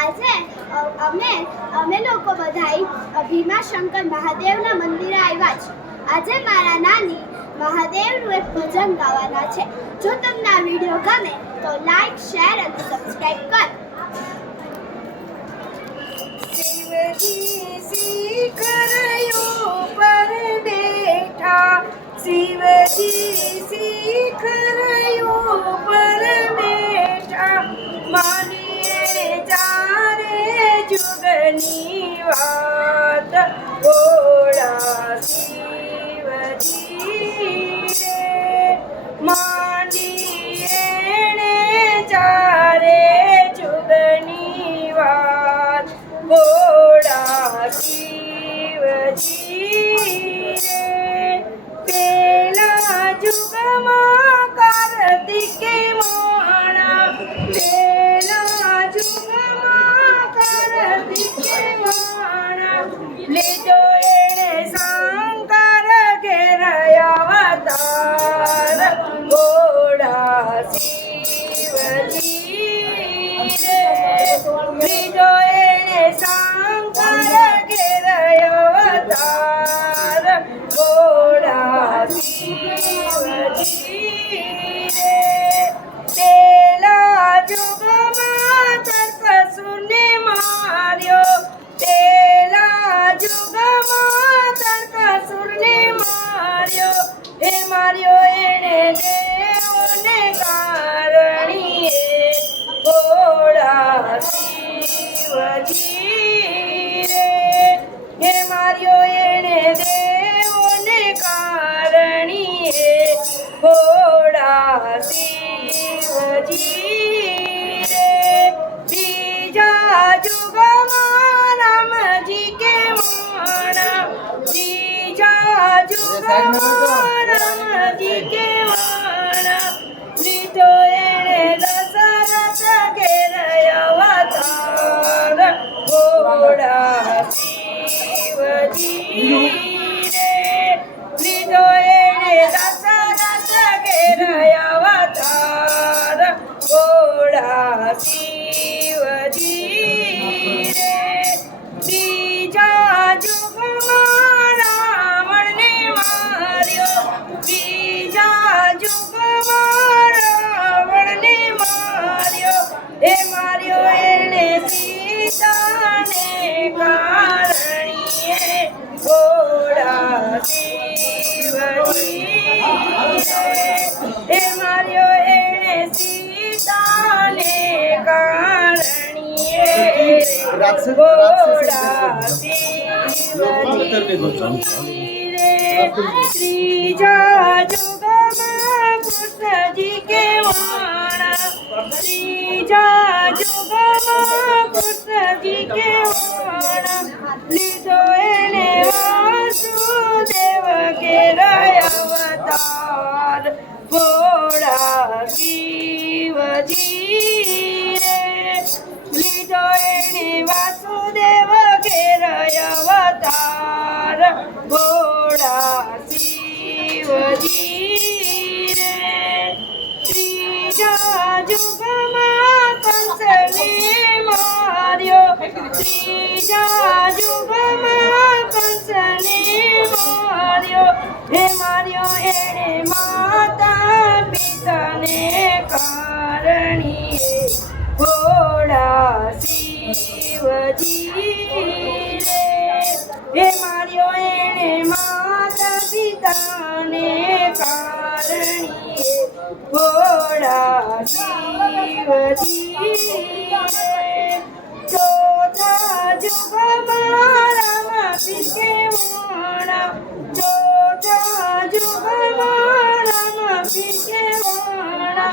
આજે અમે અમે લોકો બધાય ભીમાશંકર મહાદેવના મંદિરે આવ્યા છે આજે મારા નાની મહાદેવનું એક ભજન ગાવાના છે. જો તમને આ વીડિયો ગમે, તો લાઈક શેર અને સબસ્ક્રાઈબ કર. શિવજી શિખરયો પર બેઠા શિવજી શિખરયો જુગની વાત ભોળા શિવજી રે માંડીએ એ માર્યો એણે દેવને કારણીએ ભોળા શિવજી રે. હે માર્યો એણે દેવને કારણીએ ભોળા શિવજી રે. બીજા જુગમાં રામજી કે વાણા બીજા જુગમાં રામજી ત્રીજા જુગમાં કૃષ્ણજી કે વાણા ત્રીજા જુગમાં કૃષ્ણજી કે વાણા લીધો એને વાસુદેવ કે અવતાર ભોળા શિવજી અવતાર ભોળા શિવજી રે ત્રીજા જુગમાં કંસને માર્યો. ત્રીજા જુગમાં કંસને માર્યો. હે માર્યો એણે માતા પિતાને કારણીએ. ભોળા શિવજી હે માર્યો એણે માતા પિતાને કારણીએ શિવજી રે ચોથા જુગમાં રામ પીકે વાણા ચોથા જુગમાં રામ પીકે વાણા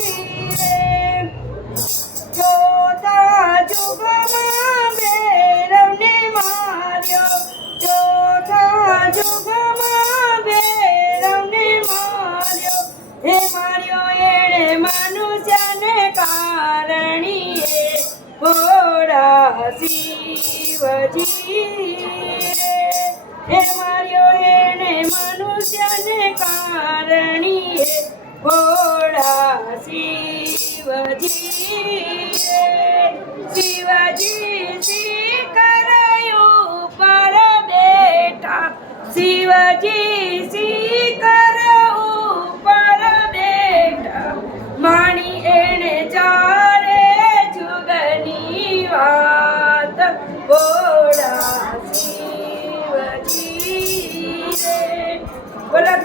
શિવજી એ માર્યો એને મનુષ્યને કારણીએ ભોળા શિવજી શિવજી કરાયું પર બેઠા શિવજી ઓલા